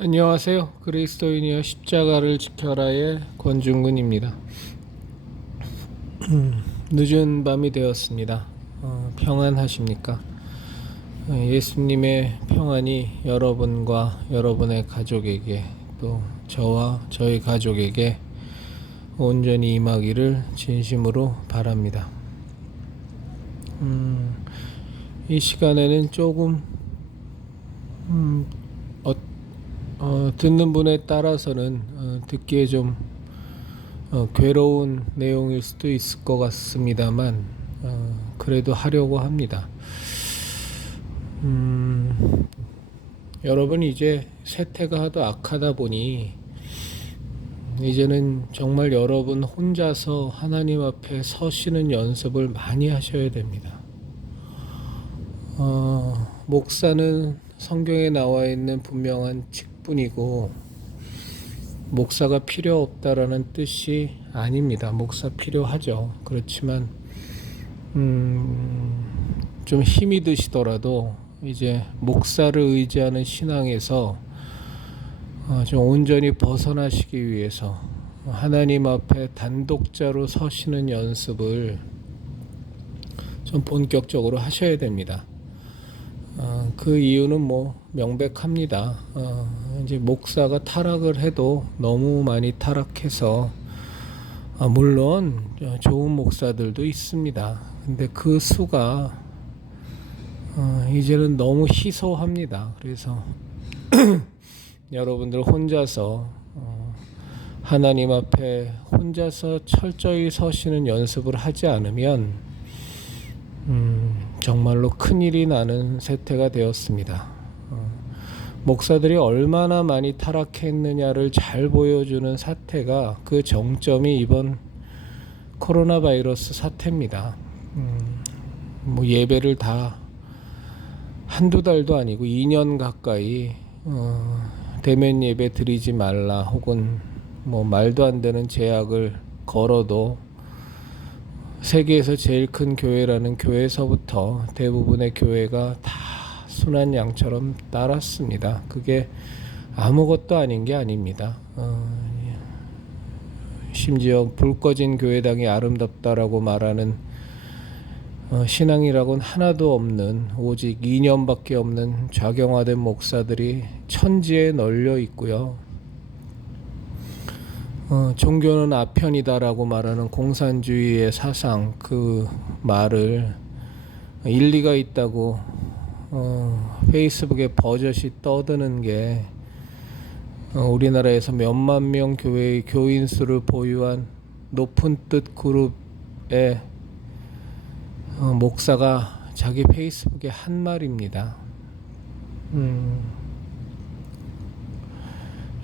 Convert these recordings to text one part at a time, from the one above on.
안녕하세요. 그리스도인이여 십자가를 지켜라의 권중근입니다. 늦은 밤이 되었습니다. 평안하십니까? 예수님의 평안이 여러분과 여러분의 가족에게 또 저와 저희 가족에게 온전히 임하기를 진심으로 바랍니다. 이 시간에는 조금 듣는 분에 따라서는 듣기에 좀 괴로운 내용일 수도 있을 것 같습니다만 그래도 하려고 합니다. 여러분 이제 세태가 하도 악하다 보니 이제는 정말 여러분 혼자서 하나님 앞에 서시는 연습을 많이 하셔야 됩니다. 목사는 성경에 나와 있는 분명한 직분이고 목사가 필요 없다라는 뜻이 아닙니다. 목사 필요하죠. 그렇지만 좀 힘이 드시더라도 이제 목사를 의지하는 신앙에서 좀 온전히 벗어나시기 위해서 하나님 앞에 단독자로 서시는 연습을 좀 본격적으로 하셔야 됩니다. 그 이유는 뭐 명백합니다. 이제 목사가 타락을 해도 너무 많이 타락해서 물론 좋은 목사들도 있습니다. 근데 그 수가 이제는 너무 희소합니다. 그래서 여러분들 혼자서 하나님 앞에 혼자서 철저히 서시는 연습을 하지 않으면 정말로 큰일이 나는 세태가 되었습니다. 목사들이 얼마나 많이 타락했느냐를 잘 보여주는 사태가 그 정점이 이번 코로나 바이러스 사태입니다. 뭐 예배를 다 한두 달도 아니고 2년 가까이 대면 예배 드리지 말라 혹은 뭐 말도 안 되는 제약을 걸어도 세계에서 제일 큰 교회라는 교회에서부터 대부분의 교회가 다 순한 양처럼 따랐습니다. 그게 아무것도 아닌 게 아닙니다. 심지어 불 꺼진 교회당이 아름답다라고 말하는 신앙이라고는 하나도 없는 오직 이념밖에 없는 좌경화된 목사들이 천지에 널려 있고요. 종교는 아편이다라고 말하는 공산주의의 사상 그 말을 일리가 있다고 페이스북에 버젓이 떠드는 게 우리나라에서 몇만 명 교회의 교인 수를 보유한 높은 뜻 그룹의 목사가 자기 페이스북에 한 말입니다.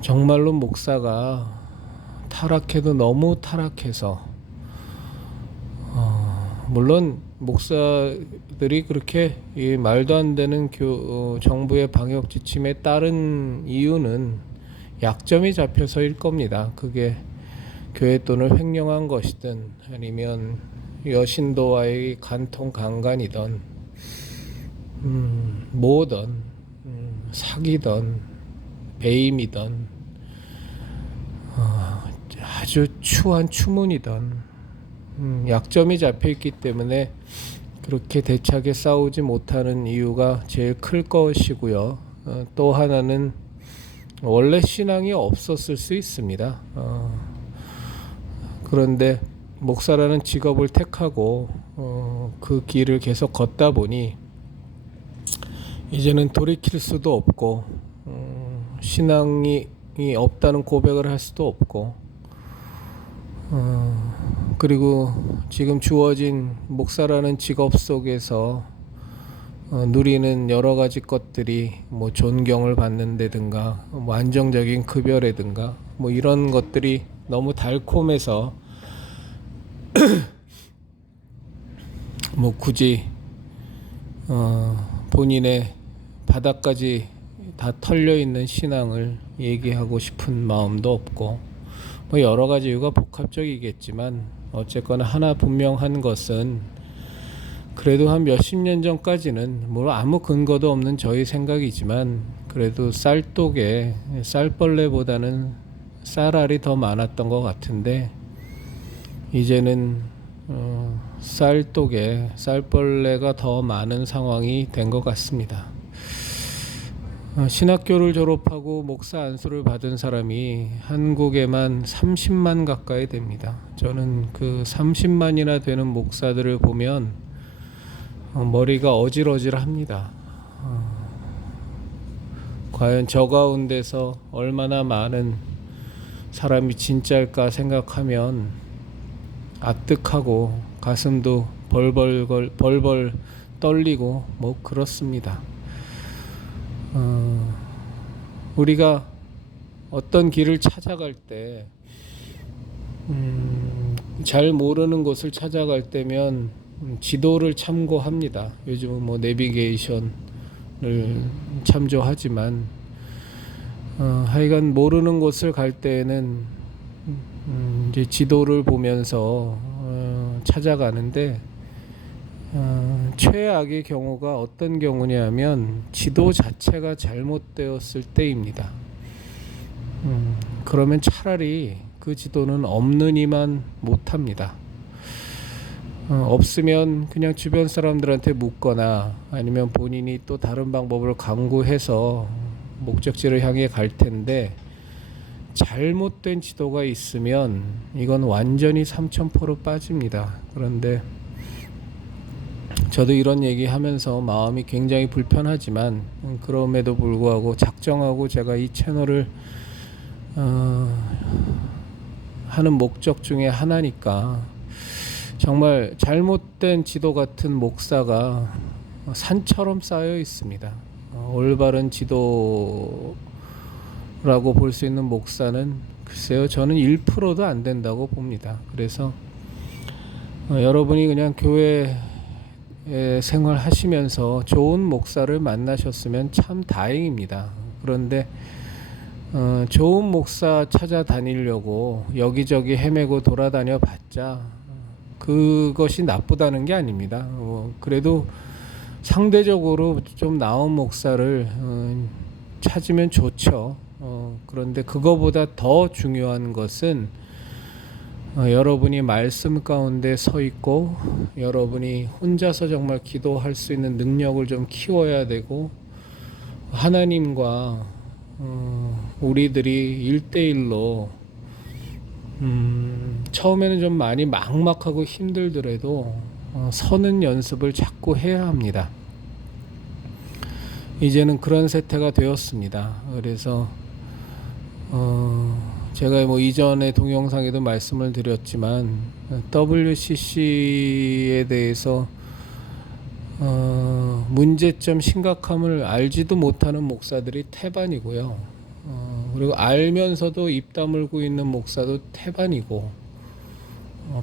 정말로 목사가 타락해도 너무 타락해서 물론 목사들이 그렇게 말도 안 되는 정부의 방역 지침에 따른 이유는 약점이 잡혀서일 겁니다. 그게 교회 돈을 횡령한 것이든 아니면 여신도와의 간통 강간이든 뭐든 사기든 배임이든 아주 추한 추문이던 약점이 잡혀있기 때문에 그렇게 대차게 싸우지 못하는 이유가 제일 클 것이고요. 또 하나는 원래 신앙이 없었을 수 있습니다. 그런데 목사라는 직업을 택하고 그 길을 계속 걷다 보니 이제는 돌이킬 수도 없고 신앙이 없다는 고백을 할 수도 없고 그리고 지금 주어진 목사라는 직업 속에서 누리는 여러 가지 것들이 뭐 존경을 받는다든가 뭐 안정적인 급여라든가 뭐 이런 것들이 너무 달콤해서 뭐 굳이 본인의 바닥까지 다 털려 있는 신앙을 얘기하고 싶은 마음도 없고 뭐 여러 가지 이유가 복합적이겠지만 어쨌거나 하나 분명한 것은 그래도 한 몇십 년 전까지는 물론 아무 근거도 없는 저희 생각이지만 그래도 쌀독에 쌀벌레보다는 쌀알이 더 많았던 것 같은데 이제는 쌀독에 쌀벌레가 더 많은 상황이 된 것 같습니다. 신학교를 졸업하고 목사 안수를 받은 사람이 한국에만 30만 가까이 됩니다. 저는 그 30만이나 되는 목사들을 보면 머리가 어질어질합니다. 과연 저 가운데서 얼마나 많은 사람이 진짜일까 생각하면 아뜩하고 가슴도 벌벌 떨리고 뭐 그렇습니다. 우리가 어떤 길을 찾아갈 때 잘 모르는 곳을 찾아갈 때면 지도를 참고합니다. 요즘은 뭐 내비게이션을 참조하지만 하여간 모르는 곳을 갈 때에는 이제 지도를 보면서 찾아가는데 최악의 경우가 어떤 경우냐면 지도 자체가 잘못되었을 때입니다. 그러면 차라리 그 지도는 없느니만 못합니다. 없으면 그냥 주변 사람들한테 묻거나 아니면 본인이 또 다른 방법을 강구해서 목적지를 향해 갈 텐데 잘못된 지도가 있으면 이건 완전히 삼천포로 빠집니다. 그런데 저도 이런 얘기 하면서 마음이 굉장히 불편하지만 그럼에도 불구하고 작정하고 제가 이 채널을 하는 목적 중에 하나니까 정말 잘못된 지도 같은 목사가 산처럼 쌓여 있습니다. 올바른 지도라고 볼 수 있는 목사는 글쎄요, 저는 1%도 안 된다고 봅니다. 그래서 여러분이 그냥 교회 생활하시면서 좋은 목사를 만나셨으면 참 다행입니다. 그런데 좋은 목사 찾아다니려고 여기저기 헤매고 돌아다녀 봤자 그것이 나쁘다는 게 아닙니다. 그래도 상대적으로 좀 나은 목사를 찾으면 좋죠. 그런데 그거보다 더 중요한 것은 여러분이 말씀 가운데 서 있고 여러분이 혼자서 정말 기도할 수 있는 능력을 좀 키워야 되고 하나님과 우리들이 1대1로 처음에는 좀 많이 막막하고 힘들더라도 서는 연습을 자꾸 해야 합니다. 이제는 그런 세태가 되었습니다. 그래서 제가 뭐 이전에 동영상에도 말씀을 드렸지만 WCC에 대해서 문제점 심각함을 알지도 못하는 목사들이 태반이고요. 그리고 알면서도 입 다물고 있는 목사도 태반이고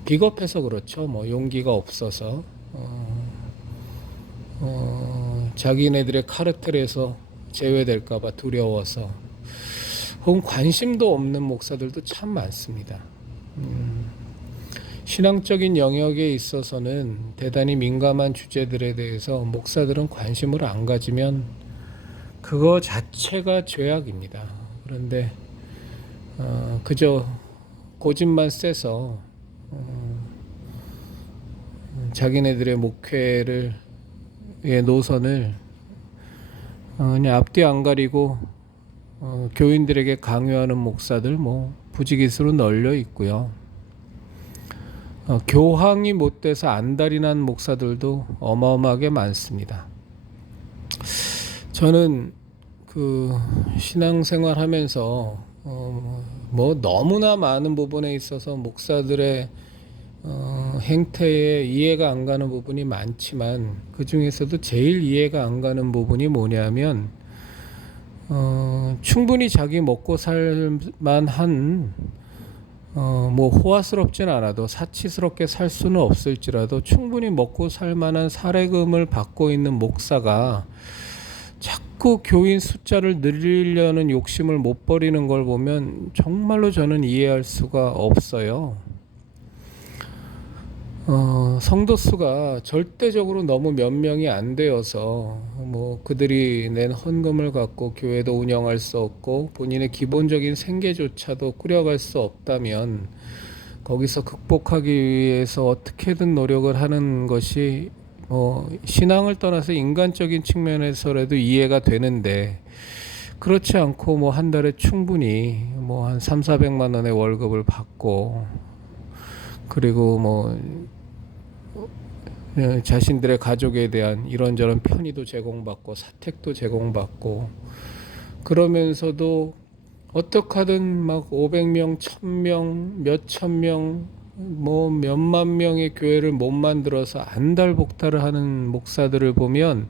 비겁해서 그렇죠. 뭐 용기가 없어서 자기네들의 카르텔에서 제외될까봐 두려워서 혹은 관심도 없는 목사들도 참 많습니다. 신앙적인 영역에 있어서는 대단히 민감한 주제들에 대해서 목사들은 관심을 안 가지면 그거 자체가 죄악입니다. 그런데 그저 고집만 세서 자기네들의 목회를 노선을 그냥 앞뒤 안 가리고 교인들에게 강요하는 목사들 뭐 부지기수로 널려 있고요. 교황이 못 돼서 안달이 난 목사들도 어마어마하게 많습니다. 저는 그 신앙생활 하면서 뭐 너무나 많은 부분에 있어서 목사들의 행태에 이해가 안 가는 부분이 많지만 그 중에서도 제일 이해가 안 가는 부분이 뭐냐면 충분히 자기 먹고 살 만한 뭐 호화스럽진 않아도 사치스럽게 살 수는 없을지라도 충분히 먹고 살 만한 사례금을 받고 있는 목사가 자꾸 교인 숫자를 늘리려는 욕심을 못 버리는 걸 보면 정말로 저는 이해할 수가 없어요. 성도 수가 절대적으로 너무 몇 명이 안 되어서 뭐 그들이 낸 헌금을 갖고 교회도 운영할 수 없고 본인의 기본적인 생계조차도 꾸려갈 수 없다면 거기서 극복하기 위해서 어떻게든 노력을 하는 것이 신앙을 떠나서 인간적인 측면에서라도 이해가 되는데 그렇지 않고 뭐 한 달에 충분히 뭐 한 3, 400만 원의 월급을 받고 그리고 뭐 자신들의 가족에 대한 이런저런 편의도 제공받고 사택도 제공받고 그러면서도 어떻게 하든 막 500명, 1000명, 몇천 명, 뭐 몇만 명의 교회를 못 만들어서 안달복달을 하는 목사들을 보면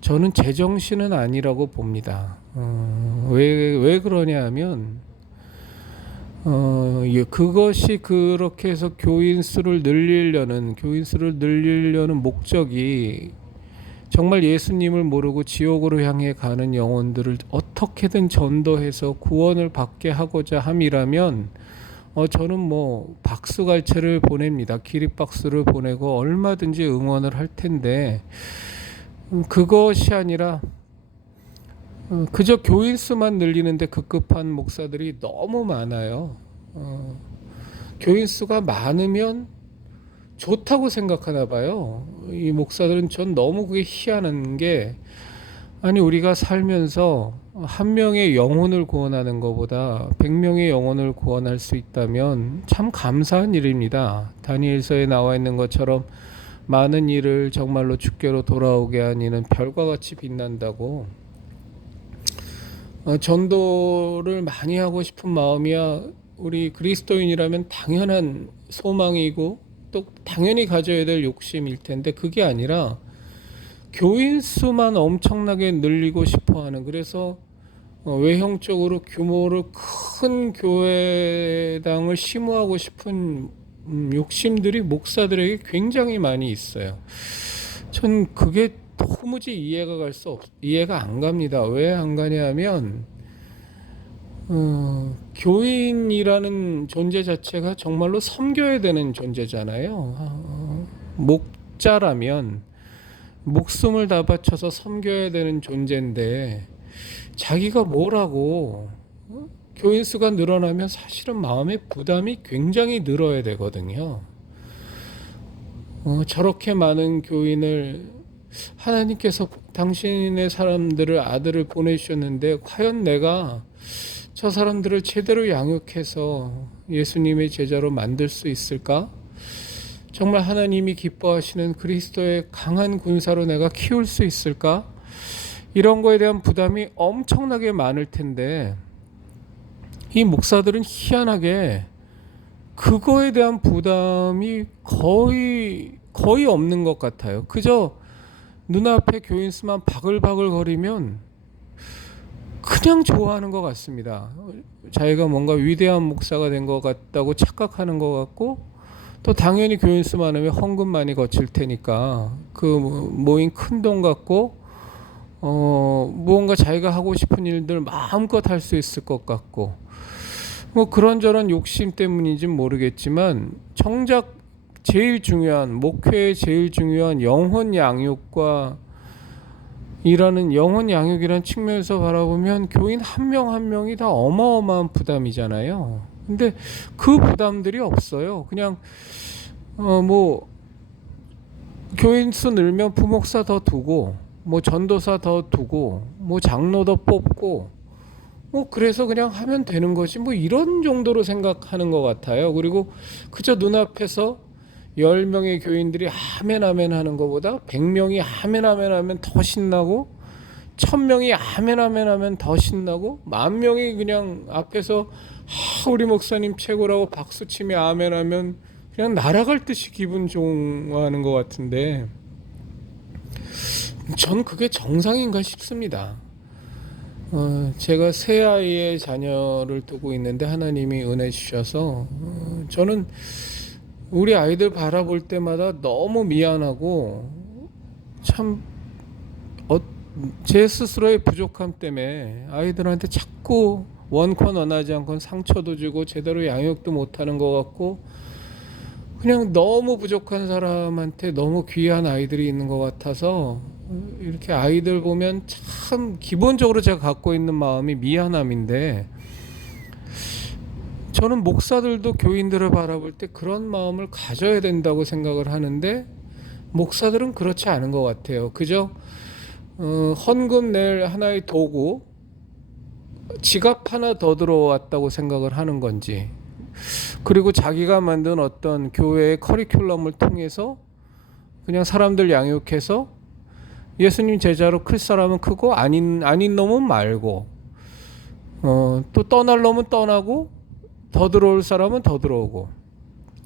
저는 제정신은 아니라고 봅니다. 왜 그러냐 하면 그것이 그렇게 해서 교인 수를 늘리려는 목적이 정말 예수님을 모르고 지옥으로 향해 가는 영혼들을 어떻게든 전도해서 구원을 받게 하고자 함이라면 저는 뭐 박수갈채를 보냅니다. 기립박수를 보내고 얼마든지 응원을 할 텐데 그것이 아니라 그저 교인 수만 늘리는데 급급한 목사들이 너무 많아요. 교인 수가 많으면 좋다고 생각하나 봐요. 이 목사들은 전 너무 그게 희한한 게 아니 우리가 살면서 한 명의 영혼을 구원하는 것보다 100명의 영혼을 구원할 수 있다면 참 감사한 일입니다. 다니엘서에 나와 있는 것처럼 많은 일을 정말로 주께로 돌아오게 한 이는 별과 같이 빛난다고. 전도를 많이 하고 싶은 마음이야 우리 그리스도인이라면 당연한 소망이고 또 당연히 가져야 될 욕심일 텐데 그게 아니라 교인 수만 엄청나게 늘리고 싶어하는 그래서 외형적으로 규모를 큰 교회당을 심우하고 싶은 욕심들이 목사들에게 굉장히 많이 있어요. 전 그게 도무지 이해가 안 갑니다. 왜 안 가냐 하면 교인이라는 존재 자체가 정말로 섬겨야 되는 존재잖아요. 목자라면 목숨을 다 바쳐서 섬겨야 되는 존재인데 자기가 뭐라고 교인 수가 늘어나면 사실은 마음의 부담이 굉장히 늘어야 되거든요. 저렇게 많은 교인을 하나님께서 당신의 사람들을 아들을 보내주셨는데 과연 내가 저 사람들을 제대로 양육해서 예수님의 제자로 만들 수 있을까? 정말 하나님이 기뻐하시는 그리스도의 강한 군사로 내가 키울 수 있을까? 이런 거에 대한 부담이 엄청나게 많을 텐데 이 목사들은 희한하게 그거에 대한 부담이 거의 없는 것 같아요. 그저 눈앞에 교인 수만 바글바글 거리면 그냥 좋아하는 것 같습니다. 자기가 뭔가 위대한 목사가 된 것 같다고 착각하는 것 같고 또 당연히 교인 수 많으면 헌금 많이 거칠 테니까 그 모인 큰 돈 갖고 무언가 자기가 하고 싶은 일들 마음껏 할 수 있을 것 같고 뭐 그런저런 욕심 때문인지 모르겠지만 정작 제일 중요한 목회의 제일 중요한 영혼 양육과 영혼 양육이라는 측면에서 바라보면 교인 한 명 한 명이 다 어마어마한 부담이잖아요. 근데 그 부담들이 없어요. 그냥 뭐 교인 수 늘면 부목사 더 두고 뭐 전도사 더 두고 뭐 장로 더 뽑고 뭐 그래서 그냥 하면 되는 거지 뭐 이런 정도로 생각하는 것 같아요. 그리고 그저 눈앞에서 10명의 교인들이 아멘 아멘 하는 것보다 100명이 아멘 아멘 하면 더 신나고 1000명이 아멘 아멘 하면 더 신나고 10,000명이 그냥 앞에서 우리 목사님 최고라고 박수치며 아멘 하면 그냥 날아갈 듯이 기분 좋아하는 것 같은데 전 그게 정상인가 싶습니다. 제가 세 아이의 자녀를 두고 있는데 하나님이 은혜 주셔서 저는 우리 아이들 바라볼 때마다 너무 미안하고 참 제 스스로의 부족함 때문에 아이들한테 자꾸 원컨 원하지 않고 상처도 주고 제대로 양육도 못하는 것 같고 그냥 너무 부족한 사람한테 너무 귀한 아이들이 있는 것 같아서 이렇게 아이들 보면 참 기본적으로 제가 갖고 있는 마음이 미안함인데, 저는 목사들도 교인들을 바라볼 때 그런 마음을 가져야 된다고 생각을 하는데 목사들은 그렇지 않은 것 같아요. 그저 헌금 낼 하나의 도구, 지갑 하나 더 들어왔다고 생각을 하는 건지, 그리고 자기가 만든 어떤 교회의 커리큘럼을 통해서 그냥 사람들 양육해서 예수님 제자로 클 사람은 크고 아닌 놈은 말고, 또 떠날 놈은 떠나고 더 들어올 사람은 더 들어오고,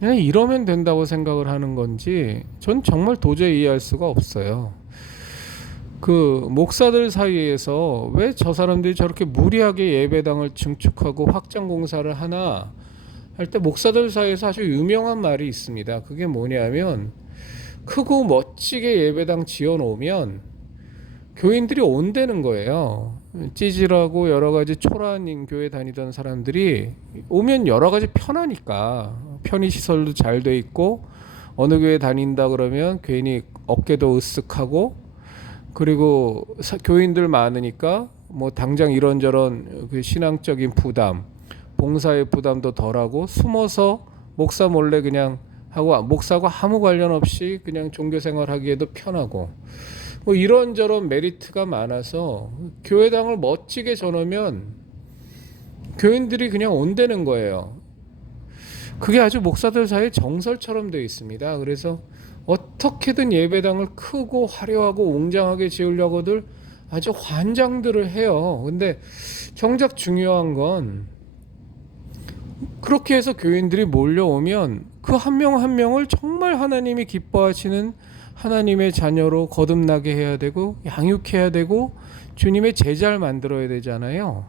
그냥 이러면 된다고 생각을 하는 건지 전 정말 도저히 이해할 수가 없어요. 그 목사들 사이에서 왜 저 사람들이 저렇게 무리하게 예배당을 증축하고 확장 공사를 하나 할 때 목사들 사이에서 아주 유명한 말이 있습니다. 그게 뭐냐면, 크고 멋지게 예배당 지어 놓으면 교인들이 온다는 거예요. 찌질하고 여러 가지 초라한 교회 다니던 사람들이 오면 여러 가지 편하니까, 편의시설도 잘 돼 있고, 어느 교회 다닌다 그러면 괜히 어깨도 으쓱하고, 그리고 교인들 많으니까 뭐 당장 이런저런 그 신앙적인 부담, 봉사의 부담도 덜하고, 숨어서 목사 몰래 그냥 하고 목사하고 아무 관련 없이 그냥 종교 생활하기에도 편하고, 뭐 이런저런 메리트가 많아서 교회당을 멋지게 전으면 교인들이 그냥 온다는 거예요. 그게 아주 목사들 사이에 정설처럼 되어 있습니다. 그래서 어떻게든 예배당을 크고 화려하고 웅장하게 지으려고들 아주 환장들을 해요. 근데 정작 중요한 건, 그렇게 해서 교인들이 몰려오면 그 한 명 한 명을 정말 하나님이 기뻐하시는 하나님의 자녀로 거듭나게 해야 되고 양육해야 되고 주님의 제자를 만들어야 되잖아요.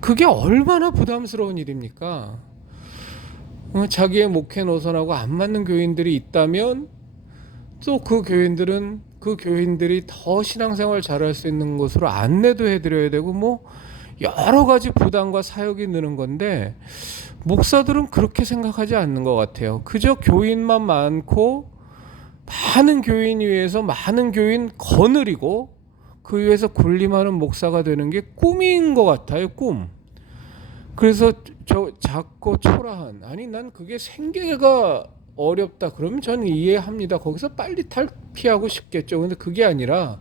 그게 얼마나 부담스러운 일입니까? 자기의 목회 노선하고 안 맞는 교인들이 있다면 또 그 교인들이 더 신앙생활 잘할 수 있는 곳으로 안내도 해드려야 되고, 뭐 여러 가지 부담과 사역이 느는 건데 목사들은 그렇게 생각하지 않는 것 같아요. 그저 교인만 많고 많은 교인 위해서 많은 교인 거느리고 그 위해서 군림하는 목사가 되는 게 꿈인 것 같아요. 꿈. 그래서 저 작고 초라한, 아니 난 그게 생계가 어렵다 그러면 저는 이해합니다. 거기서 빨리 탈피하고 싶겠죠. 근데 그게 아니라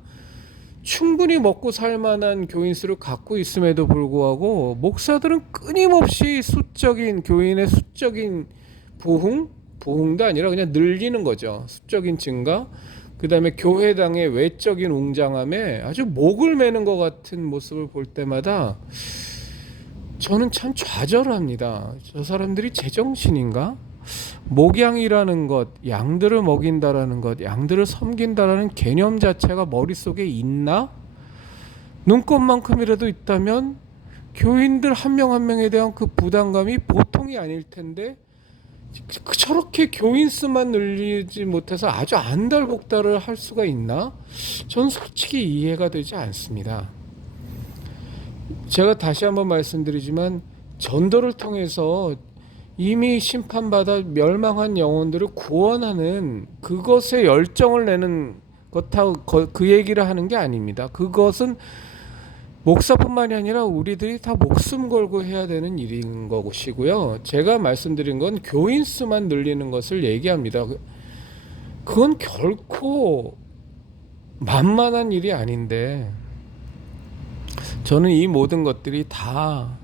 충분히 먹고 살 만한 교인 수를 갖고 있음에도 불구하고 목사들은 끊임없이 교인의 수적인 부흥도 아니라 그냥 늘리는 거죠. 수적인 증가. 그 다음에 교회당의 외적인 웅장함에 아주 목을 매는 것 같은 모습을 볼 때마다 저는 참 좌절합니다. 저 사람들이 제정신인가? 목양이라는 것, 양들을 먹인다라는 것, 양들을 섬긴다라는 개념 자체가 머릿속에 있나? 눈꼽만큼이라도 있다면 교인들 한 명 한 명에 대한 그 부담감이 보통이 아닐 텐데, 저렇게 교인 수만 늘리지 못해서 아주 안달복달을 할 수가 있나? 전 솔직히 이해가 되지 않습니다. 제가 다시 한번 말씀드리지만 전도를 통해서 이미 심판받아 멸망한 영혼들을 구원하는 그것에 열정을 내는 것하고 그 얘기를 하는 게 아닙니다. 그것은 목사뿐만이 아니라 우리들이 다 목숨 걸고 해야 되는 일인 것이고요. 제가 말씀드린 건 교인 수만 늘리는 것을 얘기합니다. 그건 결코 만만한 일이 아닌데, 저는 이 모든 것들이 다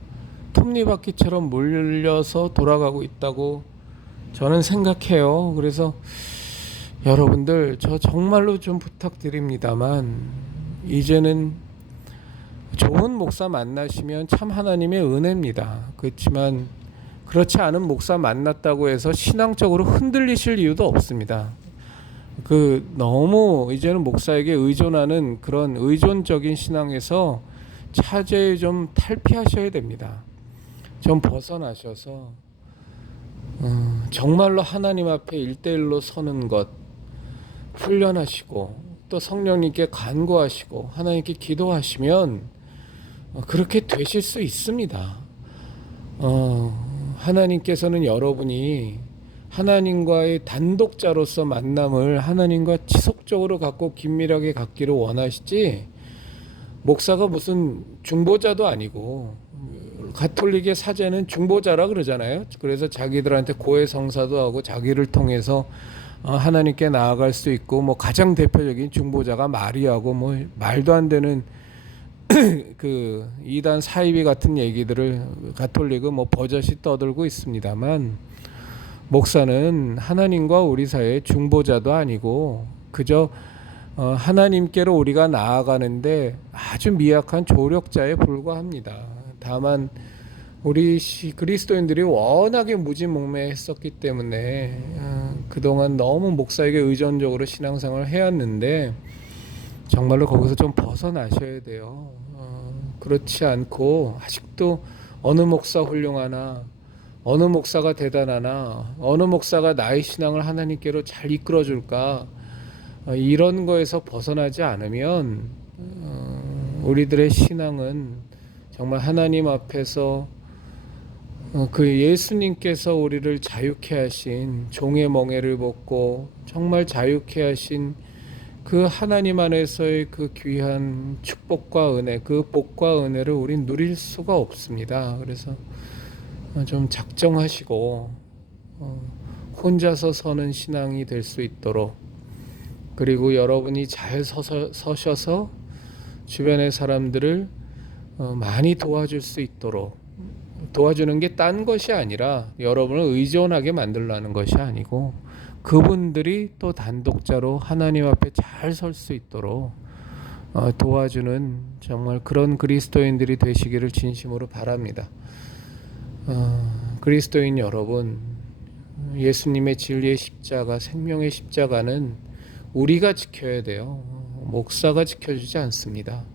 톱니바퀴처럼 몰려서 돌아가고 있다고 저는 생각해요. 그래서 여러분들, 저 정말로 좀 부탁드립니다만, 이제는 좋은 목사 만나시면 참 하나님의 은혜입니다. 그렇지만 그렇지 않은 목사 만났다고 해서 신앙적으로 흔들리실 이유도 없습니다. 너무 이제는 목사에게 의존하는 그런 의존적인 신앙에서 차제에 좀 탈피하셔야 됩니다. 좀 벗어나셔서 정말로 하나님 앞에 1대1로 서는 것 훈련하시고, 또 성령님께 간구하시고 하나님께 기도하시면 그렇게 되실 수 있습니다. 하나님께서는 여러분이 하나님과의 단독자로서 만남을 하나님과 지속적으로 갖고 긴밀하게 갖기를 원하시지, 목사가 무슨 중보자도 아니고, 가톨릭의 사제는 중보자라 그러잖아요. 그래서 자기들한테 고해 성사도 하고 자기를 통해서 하나님께 나아갈 수 있고, 뭐 가장 대표적인 중보자가 마리아고, 뭐 말도 안 되는 그 이단 사이비 같은 얘기들을 가톨릭은 뭐 버젓이 떠들고 있습니다만, 목사는 하나님과 우리 사이의 중보자도 아니고 그저 하나님께로 우리가 나아가는데 아주 미약한 조력자에 불과합니다. 다만 우리 그리스도인들이 워낙에 무지몽매했었기 때문에 그동안 너무 목사에게 의존적으로 신앙생활을 해왔는데, 정말로 거기서 좀 벗어나셔야 돼요. 그렇지 않고 아직도 어느 목사 훌륭하나, 어느 목사가 대단하나, 어느 목사가 나의 신앙을 하나님께로 잘 이끌어 줄까, 이런 거에서 벗어나지 않으면 우리들의 신앙은 정말 하나님 앞에서 그 예수님께서 우리를 자유케 하신, 종의 멍에를 벗고 정말 자유케 하신 그 하나님 안에서의 그 귀한 축복과 은혜, 그 복과 은혜를 우린 누릴 수가 없습니다. 그래서 좀 작정하시고 혼자서 서는 신앙이 될 수 있도록, 그리고 여러분이 잘 서셔서 주변의 사람들을 많이 도와줄 수 있도록, 도와주는 게 딴 것이 아니라 여러분을 의존하게 만들라는 것이 아니고, 그분들이 또 단독자로 하나님 앞에 잘 설 수 있도록 도와주는 정말 그런 그리스도인들이 되시기를 진심으로 바랍니다. 그리스도인 여러분, 예수님의 진리의 십자가, 생명의 십자가는 우리가 지켜야 돼요. 목사가 지켜주지 않습니다.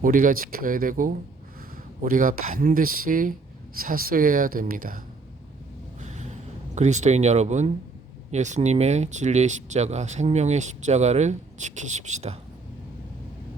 우리가 지켜야 되고 우리가 반드시 사수해야 됩니다. 그리스도인 여러분, 예수님의 진리의 십자가, 생명의 십자가를 지키십시다.